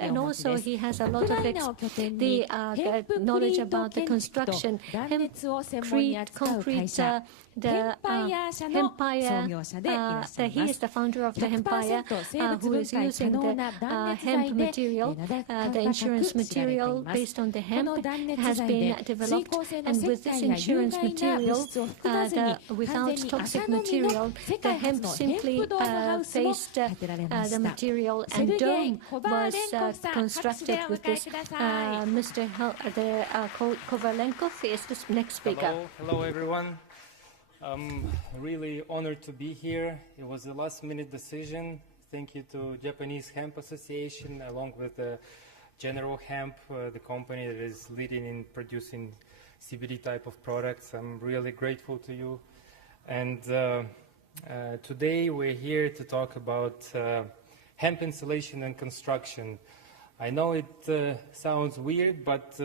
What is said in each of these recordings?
And also he has a lot of the knowledge about the construction, concrete, the Hempire, he is the founder of the Hempire, who is using the hemp material, the insurance material based on the hemp has been developed, and with this insurance material, without toxic material, the hemp simply faced the material, and dome was constructed with this. Mr. Kovalenko is the next speaker. Hello everyone. I'm really honored to be here. It was a last-minute decision. Thank you to Japanese Hemp Association, along with General Hemp, the company that is leading in producing CBD type of products. I'm really grateful to you. And today we're here to talk about hemp insulation and construction. I know it sounds weird, but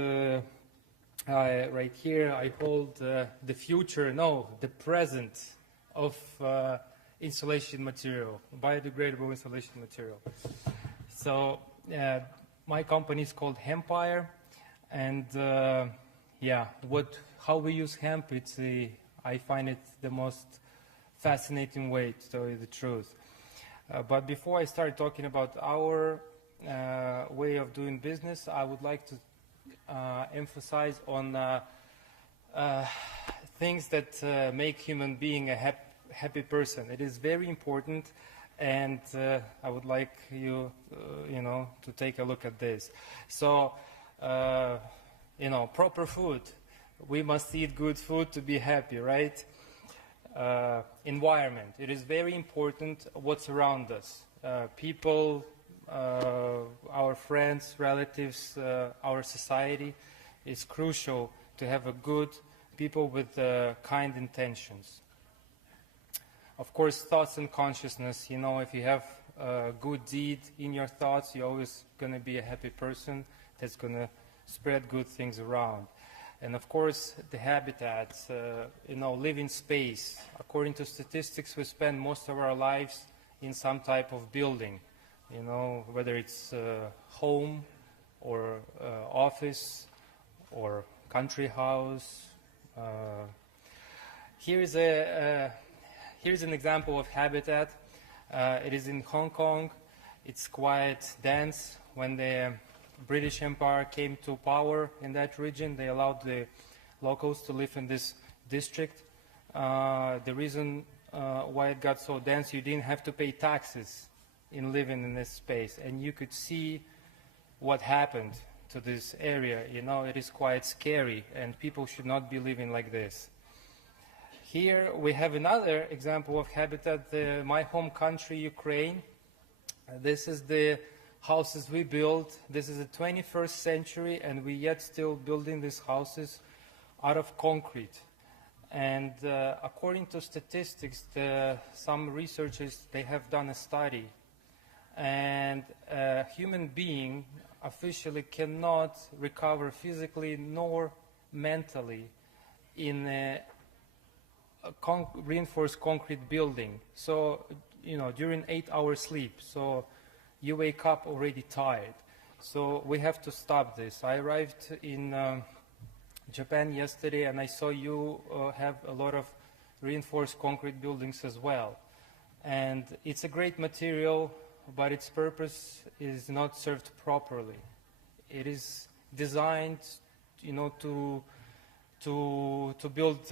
right here I hold the future, no, the present of insulation material, biodegradable insulation material. So my company is called Hempire, and yeah, how we use hemp, I find it the most fascinating way to tell you the truth. But before I start talking about our way of doing business, I would like to emphasize on things that make human being a happy person. It is very important, and I would like you, to take a look at this. So, proper food. We must eat good food to be happy, right? Environment. It is very important what's around us. People, our friends, relatives, our society is crucial to have a good people with kind intentions. Of course, thoughts and consciousness. If you have a good deed in your thoughts, you're always going to be a happy person that's going to spread good things around. And of course, the habitats, living space. According to statistics, we spend most of our lives in some type of building, whether it's home or office or country house. Here's an example of habitat. It is in Hong Kong. It's quite dense. When the British Empire came to power in that region, they allowed the locals to live in this district. The reason why it got so dense, you didn't have to pay taxes in living in this space, and you could see what happened to this area. It is quite scary, and people should not be living like this. Here we have another example of habitat, my home country, Ukraine. This is the houses we built. This is the 21st century, and we yet still building these houses out of concrete. And according to statistics, some researchers, they have done a study, and a human being officially cannot recover physically nor mentally in a reinforced concrete building. So, during 8-hour sleep. So you wake up already tired. So we have to stop this. I arrived in Japan yesterday, and I saw you have a lot of reinforced concrete buildings as well. And it's a great material, but its purpose is not served properly. It is designed, to build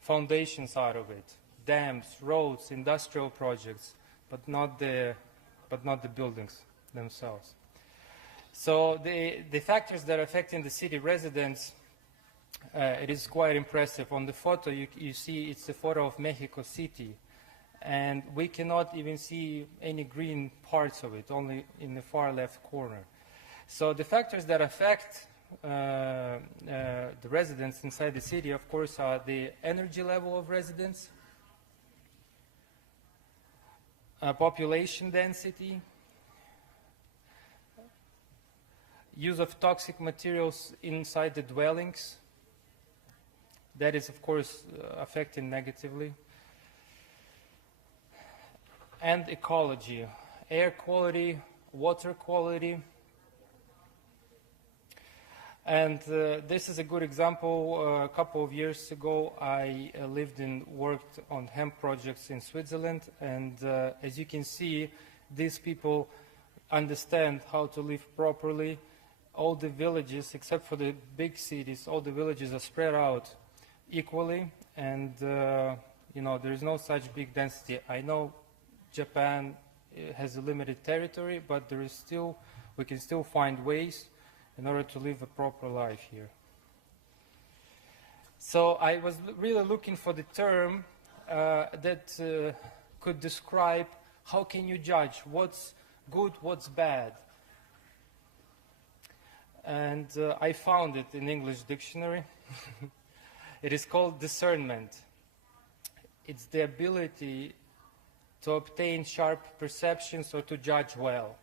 foundations out of it, dams, roads, industrial projects, but not the buildings themselves. So the factors that are affecting the city residents, it is quite impressive. On the photo, you see it's a photo of Mexico City, and we cannot even see any green parts of it, only in the far left corner. So the factors that affect the residents inside the city, of course, are the energy level of residents, population density, use of toxic materials inside the dwellings. That is, of course, affecting negatively. And ecology, air quality, water quality, And this is a good example. A couple of years ago, I lived and worked on hemp projects in Switzerland. And as you can see, these people understand how to live properly. All the villages, except for the big cities, all the villages are spread out equally. And, you know, there is no such big density. I know Japan has a limited territory, but there is still, we can still find ways in order to live a proper life here. So I was really looking for the term that could describe how can you judge what's good, what's bad. And I found it in English dictionary. It is called discernment. It's the ability to obtain sharp perceptions or to judge well.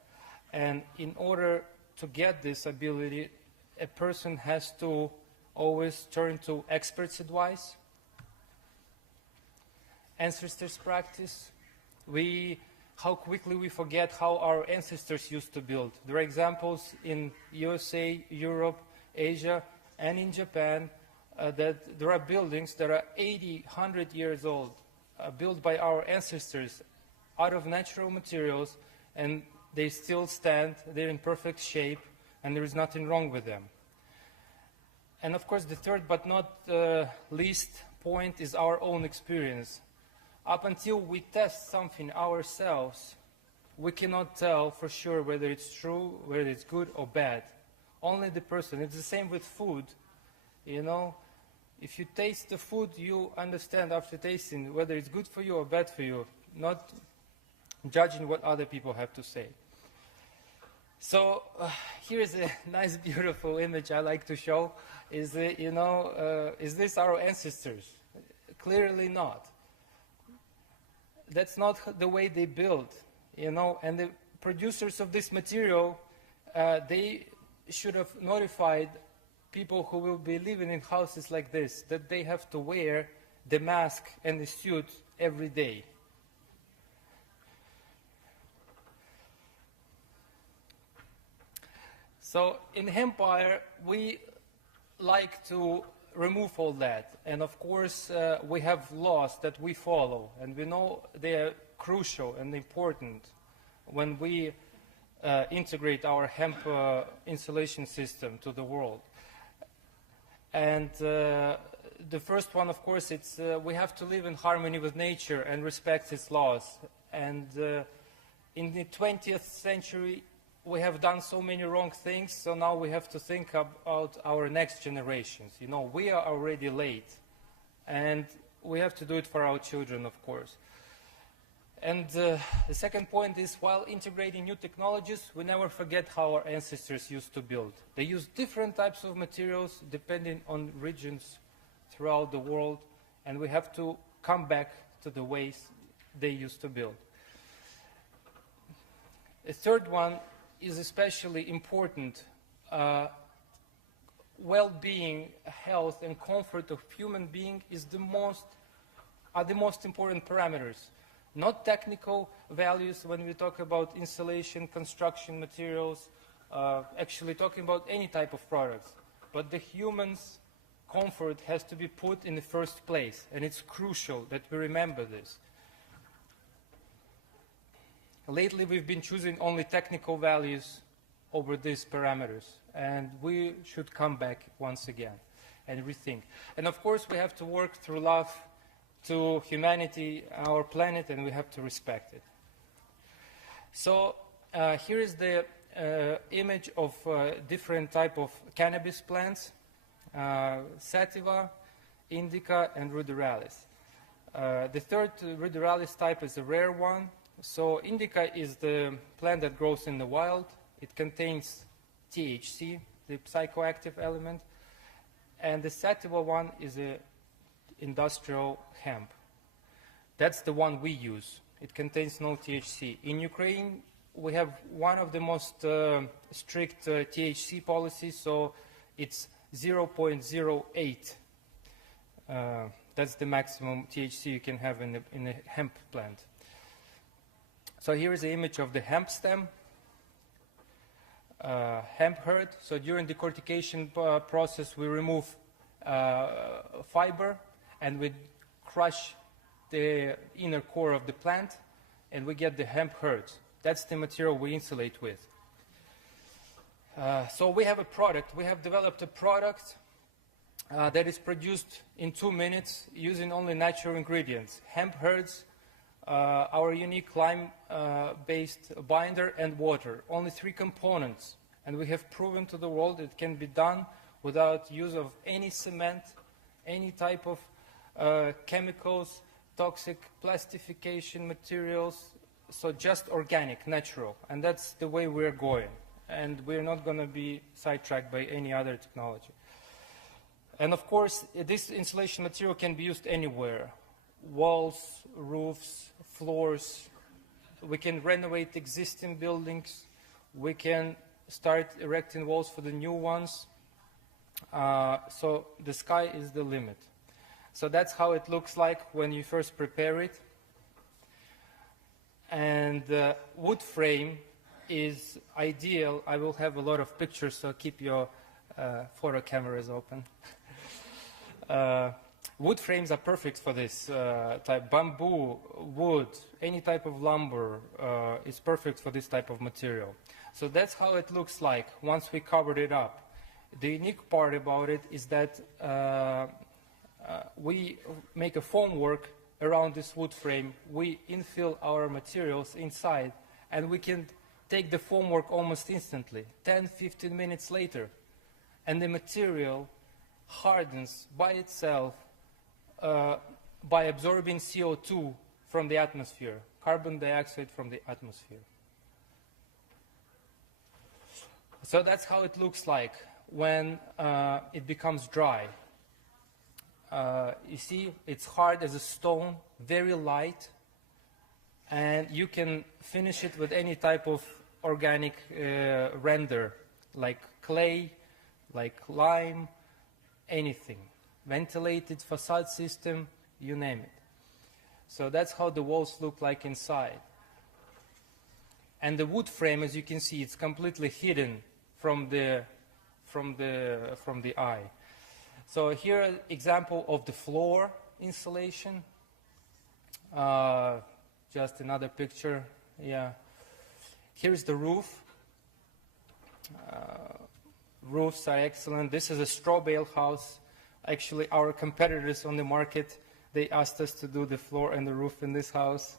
And in order to get this ability, a person has to always turn to experts' advice, ancestors' practice. How quickly we forget how our ancestors used to build. There are examples in USA, Europe, Asia, and in Japan that there are buildings that are 80, 100 years old, built by our ancestors out of natural materials, and they still stand, they're in perfect shape, and there is nothing wrong with them. And of course, the third but not least point is our own experience. Up until we test something ourselves, we cannot tell for sure whether it's true, whether it's good or bad. Only the person. It's the same with food. You know, if you taste the food, you understand after tasting whether it's good for you or bad for you, not judging what other people have to say. So here's a nice, beautiful image I like to show. Is this our ancestors? Clearly not. That's not the way they build, you know. And the producers of this material, they should have notified people who will be living in houses like this that they have to wear the mask and the suit every day. So in Hempire, we like to remove all that. And of course, we have laws that we follow. And we know they are crucial and important when we integrate our hemp insulation system to the world. And the first one, of course, it's we have to live in harmony with nature and respect its laws. And in the 20th century, we have done so many wrong things, so now we have to think about our next generations. You know, we are already late, and we have to do it for our children, of course. And the second point is, while integrating new technologies, we never forget how our ancestors used to build. They used different types of materials depending on regions throughout the world, and we have to come back to the ways they used to build. A third one is especially important. Well-being, health, and comfort of human being are the most important parameters. Not technical values when we talk about insulation, construction materials, actually talking about any type of products. But the human's comfort has to be put in the first place, and it's crucial that we remember this. Lately, we've been choosing only technical values over these parameters, and we should come back once again and rethink. And of course, we have to work through love to humanity, our planet, and we have to respect it. So here is the image of different type of cannabis plants, sativa, indica, and ruderalis. The third ruderalis type is a rare one. So indica is the plant that grows in the wild. It contains THC, the psychoactive element. And the sativa one is an industrial hemp. That's the one we use. It contains no THC. In Ukraine, we have one of the most strict THC policies, so it's 0.08. That's the maximum THC you can have in a hemp plant. So here is the image of the hemp stem. hemp hurd. So during the cortication process, we remove fiber and we crush the inner core of the plant, and we get the hemp hurd. That's the material we insulate with. So we have a product. We have developed a product that is produced in 2 minutes using only natural ingredients. Hemp hurds, our unique lime-based binder, and water. Only 3 components. And we have proven to the world it can be done without use of any cement, any type of chemicals, toxic plastification materials, so just organic, natural. And that's the way we're going. And we're not going to be sidetracked by any other technology. And of course, this insulation material can be used anywhere. Walls, roofs, floors. We can renovate existing buildings. We can start erecting walls for the new ones. So the sky is the limit. So that's how it looks like when you first prepare it. And the wood frame is ideal. I will have a lot of pictures, so keep your photo cameras open. Wood frames are perfect for this type. Bamboo, wood, any type of lumber is perfect for this type of material. So that's how it looks like once we covered it up. The unique part about it is that we make a formwork around this wood frame. We infill our materials inside, and we can take the formwork almost instantly, 10-15 minutes later, and the material hardens by itself by absorbing CO2 from the atmosphere, carbon dioxide from the atmosphere. So that's how it looks like when it becomes dry. You see, it's hard as a stone, very light, and you can finish it with any type of organic render, like clay, like lime, anything. Ventilated facade system, you name it. So that's how the walls look like inside. And the wood frame, as you can see, it's completely hidden from the eye. So here an example of the floor insulation. Just another picture. Yeah. Here's the roof. Roofs are excellent. This is a straw bale house. Actually, our competitors on the market, they asked us to do the floor and the roof in this house.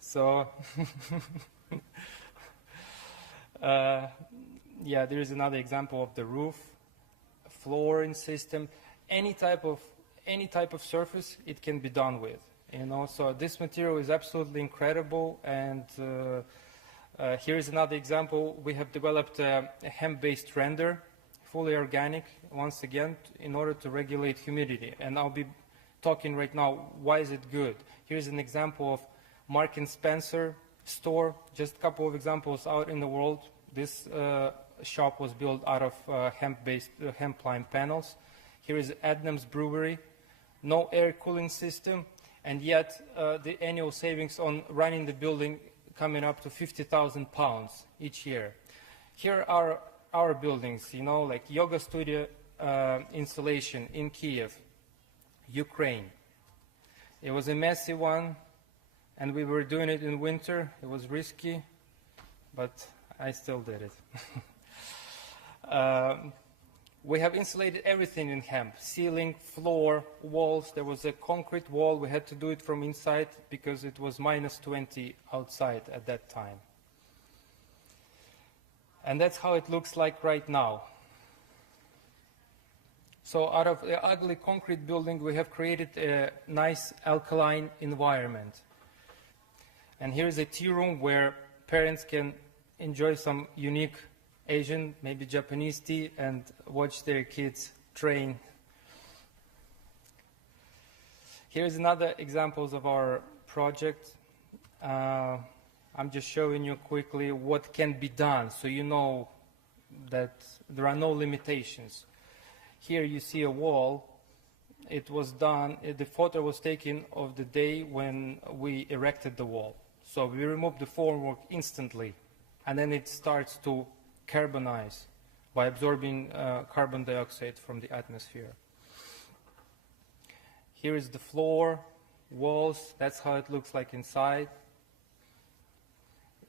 So, yeah, there is another example of the roof, flooring system. Any type of surface it can be done with. You know, so this material is absolutely incredible. And here is another example. We have developed a hemp-based render, fully organic, once again, in order to regulate humidity. And I'll be talking right now, why is it good? Here's an example of Mark & Spencer store, just a couple of examples out in the world. This shop was built out of hemp-based hemp lime panels. Here is Adnams Brewery, no air cooling system, and yet the annual savings on running the building coming up to 50,000 pounds each year. Here are our buildings, you know, like yoga studio installation in Kiev, Ukraine. It was a messy one, and we were doing it in winter. It was risky, but I still did it. We have insulated everything in hemp, ceiling, floor, walls. There was a concrete wall. We had to do it from inside because it was -20 outside at that time. And that's how it looks like right now. So out of the ugly concrete building, we have created a nice alkaline environment. And here's a tea room where parents can enjoy some unique Asian, maybe Japanese tea, and watch their kids train. Here's another examples of our project. I'm just showing you quickly what can be done, so you know that there are no limitations. Here you see a wall. It was done, the photo was taken of the day when we erected the wall. So we removed the formwork instantly, and then it starts to carbonize by absorbing carbon dioxide from the atmosphere. Here is the floor, walls, that's how it looks like inside.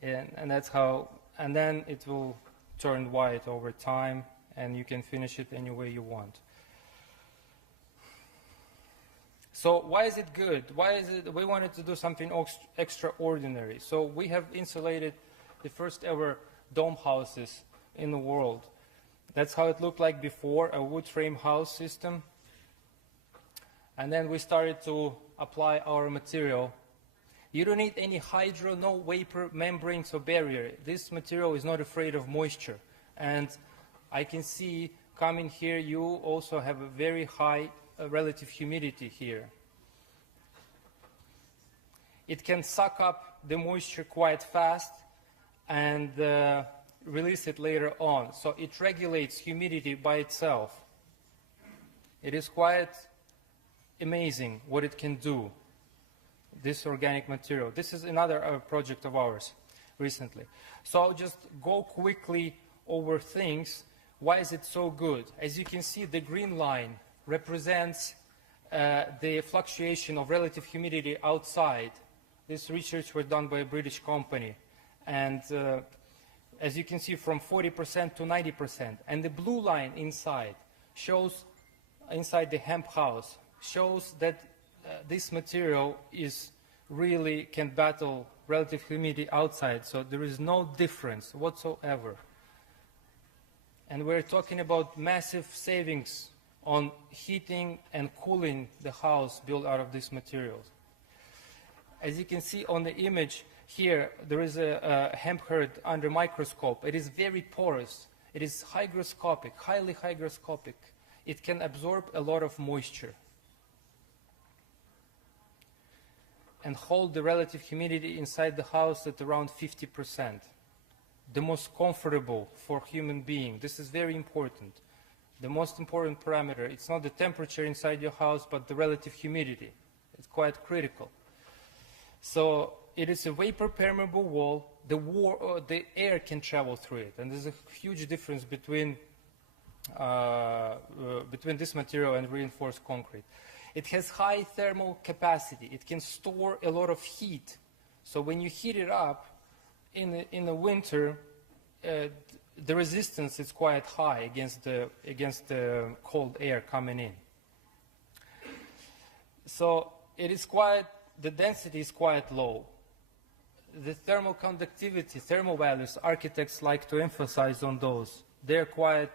And that's how, and then it will turn white over time, and you can finish it any way you want. So why is it good? Why is it we wanted to do something extraordinary? So we have insulated the first ever dome houses in the world. That's how it looked like before, a wood frame house system. And then we started to apply our material. You don't need any hydro, no vapor, membranes or barrier. This material is not afraid of moisture. And I can see coming here, you also have a very high relative humidity here. It can suck up the moisture quite fast and release it later on. So it regulates humidity by itself. It is quite amazing what it can do, this organic material. This is another project of ours recently. So I'll just go quickly over things. Why is it so good? As you can see, the green line represents the fluctuation of relative humidity outside. This research was done by a British company. And as you can see, from 40% to 90%. And the blue line inside shows, inside the hemp house, shows that this material is really can battle relative humidity outside. So there is no difference whatsoever. And we're talking about massive savings on heating and cooling the house built out of these materials. As you can see on the image here, there is a hemp hurd under microscope. It is very porous. It is hygroscopic, highly hygroscopic. It can absorb a lot of moisture and hold the relative humidity inside the house at around 50%. The most comfortable for human being. This is very important. The most important parameter. It's not the temperature inside your house, but the relative humidity. It's quite critical. So it is a vapor permeable wall. The air can travel through it, and there's a huge difference between this material and reinforced concrete. It has high thermal capacity. It can store a lot of heat. So when you heat it up in the winter, the resistance is quite high against the cold air coming in. So it is quite, the density is quite low. The thermal conductivity, thermal values, architects like to emphasize on those. They're quite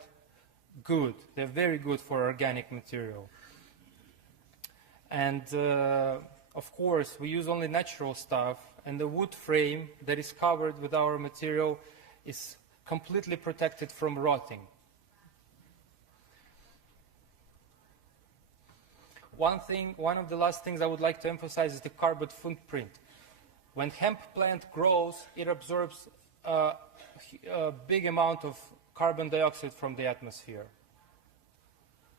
good. They're very good for organic material. And of course, we use only natural stuff, and the wood frame that is covered with our material is completely protected from rotting. One of the last things I would like to emphasize is the carbon footprint. When hemp plant grows, it absorbs a big amount of carbon dioxide from the atmosphere.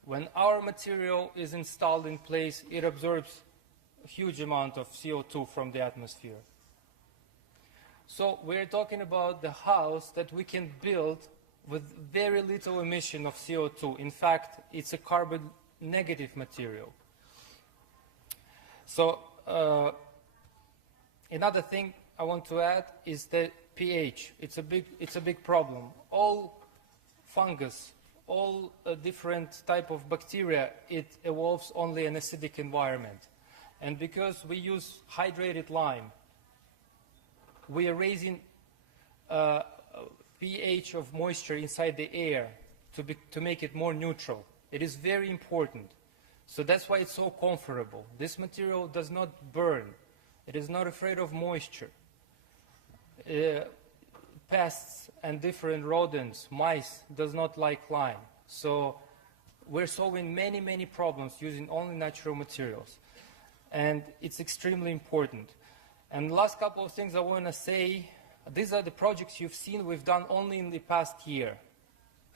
When our material is installed in place, it absorbs a huge amount of CO2 from the atmosphere. So we're talking about the house that we can build with very little emission of CO2. In fact, it's a carbon negative material. So another thing I want to add is the pH. It's a big problem. All fungus, all different type of bacteria, it evolves only in acidic environment. And because we use hydrated lime, we are raising pH of moisture inside the air to make it more neutral. It is very important. So that's why it's so comfortable. This material does not burn. It is not afraid of moisture. Pests and different rodents, mice, does not like lime. So we're solving many, many problems using only natural materials. And it's extremely important. And the last couple of things I want to say, these are the projects you've seen we've done only in the past year.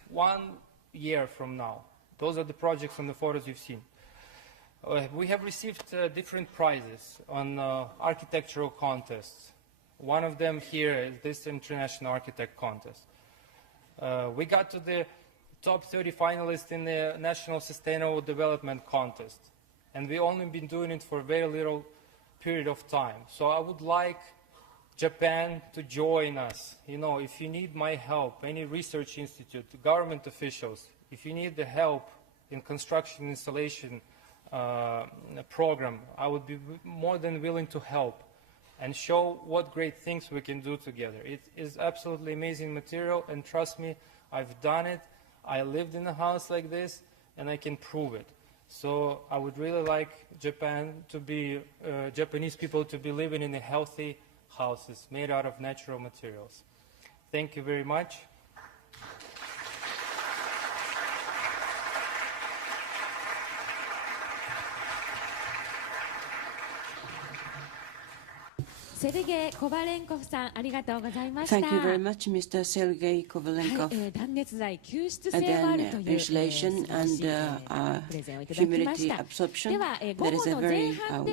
1 year from now. Those are the projects and the photos you've seen. We have received different prizes on architectural contests. One of them here is this International Architect Contest. We got to the top 30 finalists in the National Sustainable Development Contest, and we've only been doing it for a very little period of time. So I would like Japan to join us. You know, if you need my help, any research institute, government officials, if you need the help in construction installation program, I would be more than willing to help and show what great things we can do together. It is absolutely amazing material, and trust me, I've done it. I lived in a house like this, and I can prove it. So I would really like Japan to be, Japanese people to be living in healthy houses made out of natural materials. Thank you very much. Sergei Kovalenko さん、ありがとうございました。 Thank you very much, Mr. Sergei Kovalenko. 断熱材吸湿 And 性がある then という insulation 素晴らしい and プレゼンをいただきまし humidity た。 absorption. では、午 That 後 is a の前 very 半で